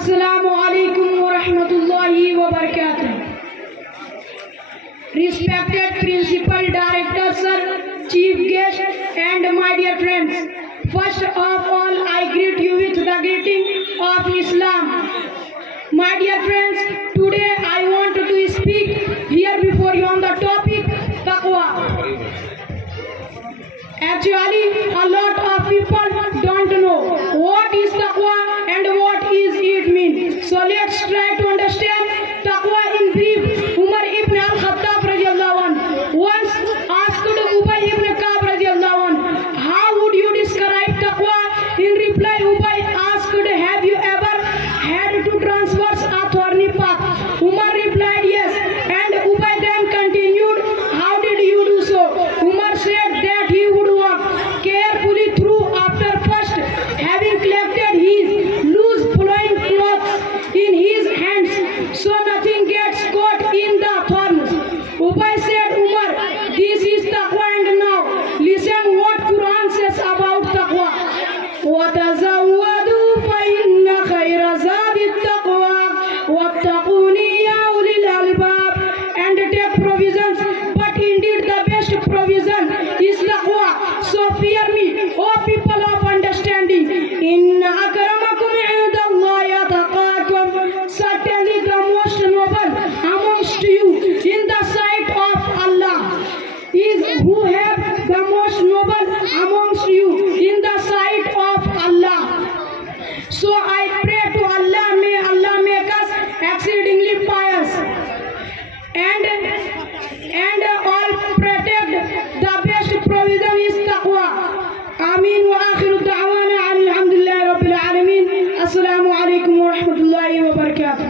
Assalamu alaikum wa rahmatullahi wa barakatuh. Respected Principal Director Sir, Chief Guest and my dear friends. First of all, I greet you with the greeting of Islam. My dear friends, today I want to speak here before you on the topic Taqwa. Actually, a lot of people don't know what is Taqwa and what is it mean. So let's try to understand Taqwa in brief. Umar ibn al-Khattab radiallahu anhu once asked Ubay ibn Ka'b radiallahu anhu, how would you describe Taqwa? In reply, Ubay asked, have you ever had to traverse a thorny path? Umar replied, yes. And Ubay then continued, how did you do so? Umar said that he would walk carefully through after first having collected his loose flowing clothes in his hands, so nothing gets caught in the thorns. Ubay said, Umar, this is Taqwa, and now listen what Quran says about Taqwa. وَتَزَوَّدُوا فَإِنَّ خَيْرَ زَادِ التَّقْوَى وَاتَّقُونِ يَا أُولِي الْأَلْبَابِ. And take provisions, but indeed the best provision is Taqwa. So fear me, O people of understanding. إِنَّ أَكْرَمَكُمْ عِندَ اللَّهِ أَتْقَاكُمْ. Certainly the most noble amongst you in the sight of Allah is who have the most noble amongst you in the sight of Allah. So I pray to Allah, may Allah make us exceedingly pious and all protect. The best provision is Taqwa. Ameen wa akhiru da'wana alhamdulillahi rabbil alamin. Assalamu alaikum wa rahmatullahi wa barakatuh.